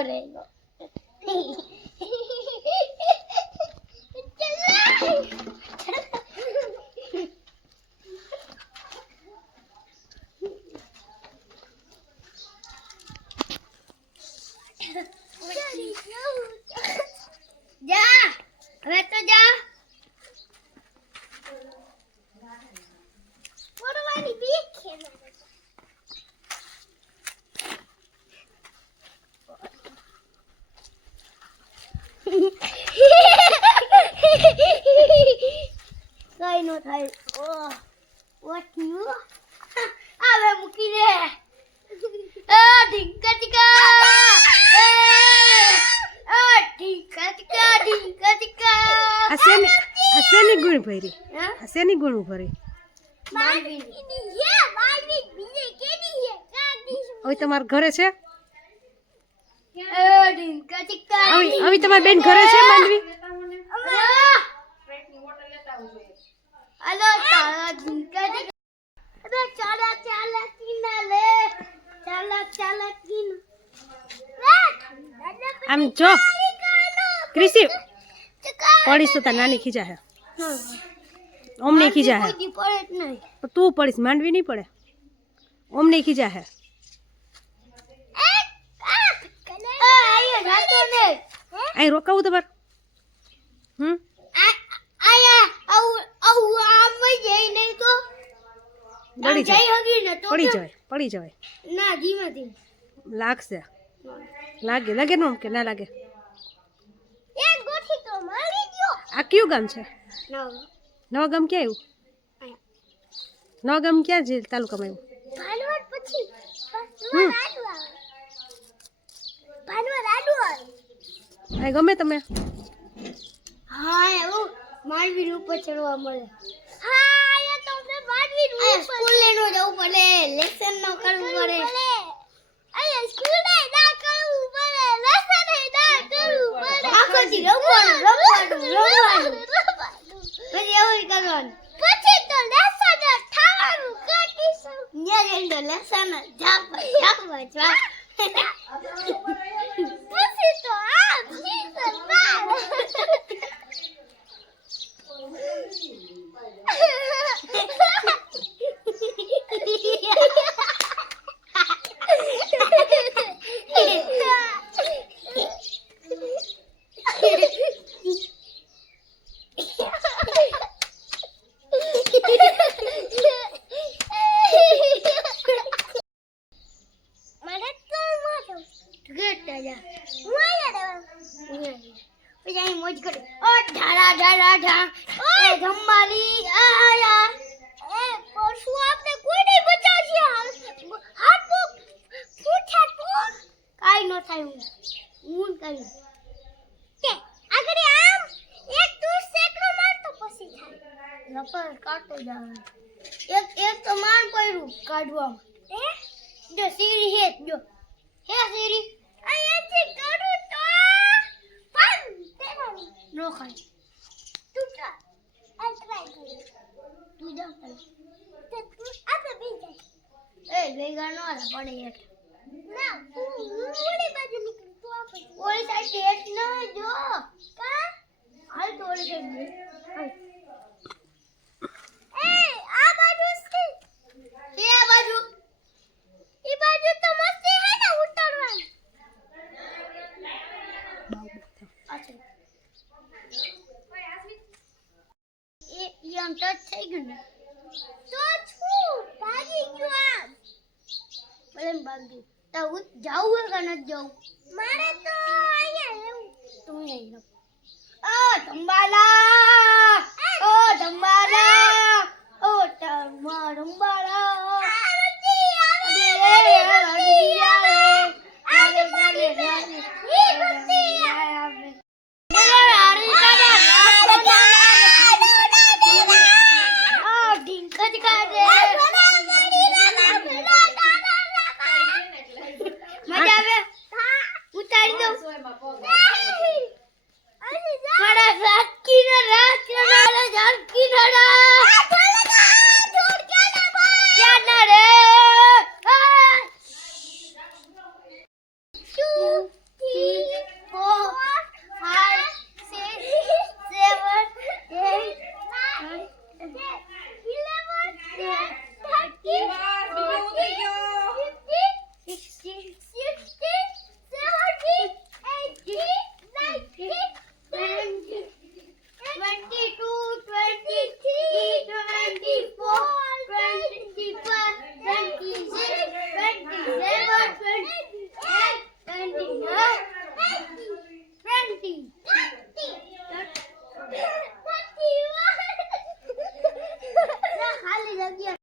करेगा जा હવે તો જા પડવાની બીક છે કઈ નો થાય what you આવે મૂકી દે ઢીંકા ટીકા ઢીંકા ટીકા આસેની ગુણ ભરી આસેની ગુણ ભરી હવે તમાર ઘરે છે હવે તમારી બેન ઘરે છે માંડવી हेलो तारा ढींका अबे चला चला किना ले चला चला किना આમ જો ક્રિસી પડીશ તો નાની ખીજા હે ઓમ નહીં ખીજા હે તું પડીશ માંડવી નહીં પડે ઓમ નહીં ખીજા હે અહીં રોકાવું તમારે પડી જાય ના ધીમે લાગશે લાગે લાગે નો કે ના લાગે એક ગોઠી તો મારી ગયો આ કયું ગામ છે નવ નવા ગામ ક્યાં આવ્યું નવા ગામ ક્યાં છે તાલુકામાં આવ્યું ભાનવડ પછી ભાનવડ આડુ આવે આ ગમે તમે હા એવું માંડવી ઉપર ચડવા મળે હા એ તો આપણે માંડવી ઉપર સ્કૂલ નો જવું પડે લેસન નો કરવું પડે અરે સ્કૂલ ને ના કરવું પડે લેસન ને ના કરવું પડે આખો દી રમવાનું પછી એવું કરવાનું પછી તો લેસન થાવાનું કરીશું ન્યા જઈને લેસન જાપ પછી તો આ જીસન બાર મોજ કરે ઓ ઢાડા ઢાડા ઢા એ ધમ્માલી આયા એ પરસુ આપણે કોઈ નહીં બચાવશે હાથ ફૂટા તો કાઈ નો થાય હું કરી કે આગળ આમ એક દૂર સેકડો માર તો પછી થાય લપર કાટો જાય એક તો માર પડ્યું કાઢવા એ જો સીરી હે જો હે સીરી અહીંયાથી કાઢું તો નો ખાય તું ટ્રાય આ ટ્રાય કર તું જા કર તે તું આપણે બે જાય એ ભેગા નો પડે એક ના તું ઓલી બાજુ નીકળ તું આપણે ઓલી સાઈડ હેઠ ન જો કા હાલ તો ઓલી સાઈડ એ આ બાજુ છે એ આ બાજુ ઈ બાજુ તો મસ્તી હે ને ઉતરવાની અચ્છા આમ ટચ થઈ ગયું ને તો છું ભાગી ગયો આમ ભલે ભાગી તો જાવું કે ન જાવું મારે તો અહીંયા રહેવું તું નહીં ધંબાલા ઓ ધંબાલા ઓ ધંબાલા નથી